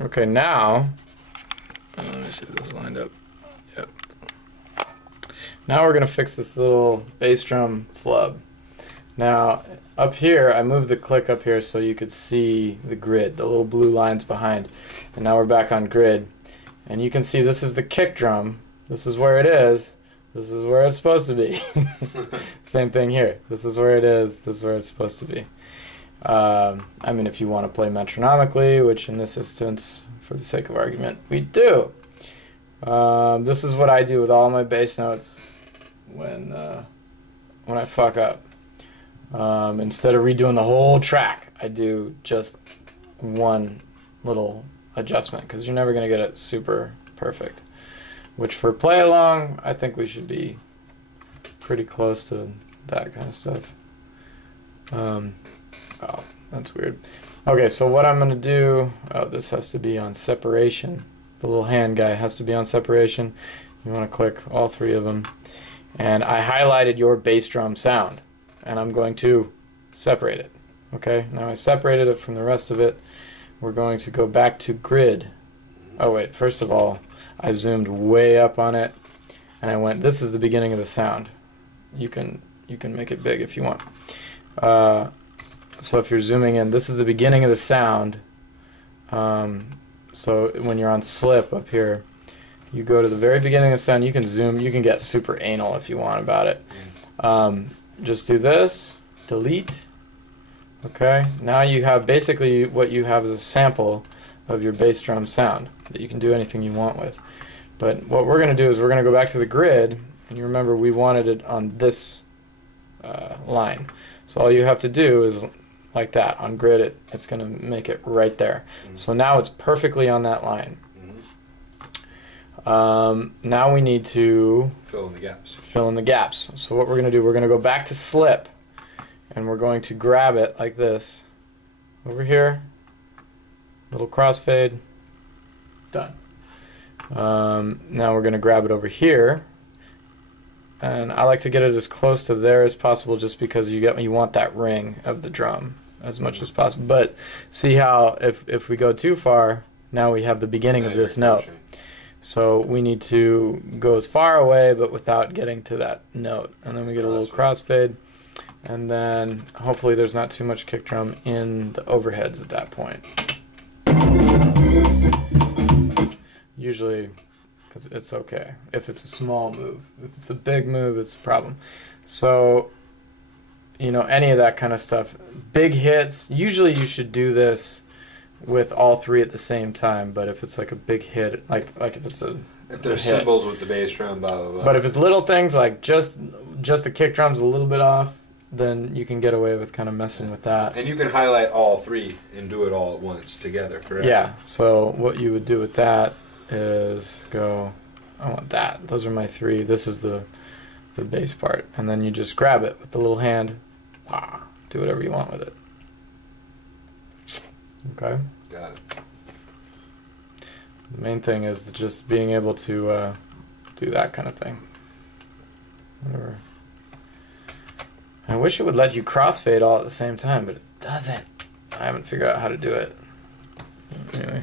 Okay, now, let me see if this is lined up. Yep. Now we're going to fix this little bass drum flub. Now, up here, I moved the click up here so you could see the grid, the little blue lines behind. And now we're back on grid. And you can see this is the kick drum. This is where it is. This is where it's supposed to be. Same thing here. This is where it is. This is where it's supposed to be. I mean, if you want to play metronomically, which in this instance, for the sake of argument, we do. This is what I do with all my bass notes when I fuck up. Instead of redoing the whole track, I do just one little adjustment because you're never going to get it super perfect. Which for play along, I think we should be pretty close to that kind of stuff. Oh, that's weird. Okay, so what I'm going to do, this has to be on separation. The little hand guy has to be on separation. You want to click all three of them. And I highlighted your bass drum sound. And I'm going to separate it. Okay, now I separated it from the rest of it. We're going to go back to grid. Oh wait, first of all, I zoomed way up on it, and I went, this is the beginning of the sound. You can make it big if you want. So if you're zooming in, this is the beginning of the sound. So when you're on slip up here, you go to the very beginning of the sound. You can zoom, you can get super anal if you want about it. Just do this, delete. Okay, now you have basically what you have is a sample of your bass drum sound that you can do anything you want with. But what we're going to do is we're going to go back to the grid, and you remember we wanted it on this line. So all you have to do is like that on grid, it's going to make it right there. So now it's perfectly on that line. Now we need to fill in the gaps. Fill in the gaps. So what we're going to do, we're going to go back to slip, and we're going to grab it like this over here. Little crossfade. Done. Now we're going to grab it over here, and I like to get it as close to there as possible, just because you want that ring of the drum as much as possible. But see how if we go too far, now we have the beginning of this note. So we need to go as far away, but without getting to that note. And then we get a little crossfade, and then hopefully there's not too much kick drum in the overheads at that point. Usually it's okay if it's a small move. If it's a big move, it's a problem. So, you know, any of that kind of stuff. Big hits, usually you should do this with all three at the same time, but if it's like a big hit, like if it's if there's symbols with the bass drum, blah blah blah. But if it's little things like just the kick drum's a little bit off, then you can get away with kind of messing with that. And you can highlight all three and do it all at once together, correct? Yeah. So what you would do with that is go, I want that. Those are my three. This is the bass part, and then you just grab it with the little hand. Do whatever you want with it. Okay. Got it. The main thing is just being able to do that kind of thing. Whatever. I wish it would let you crossfade all at the same time, but it doesn't. I haven't figured out how to do it. Anyway.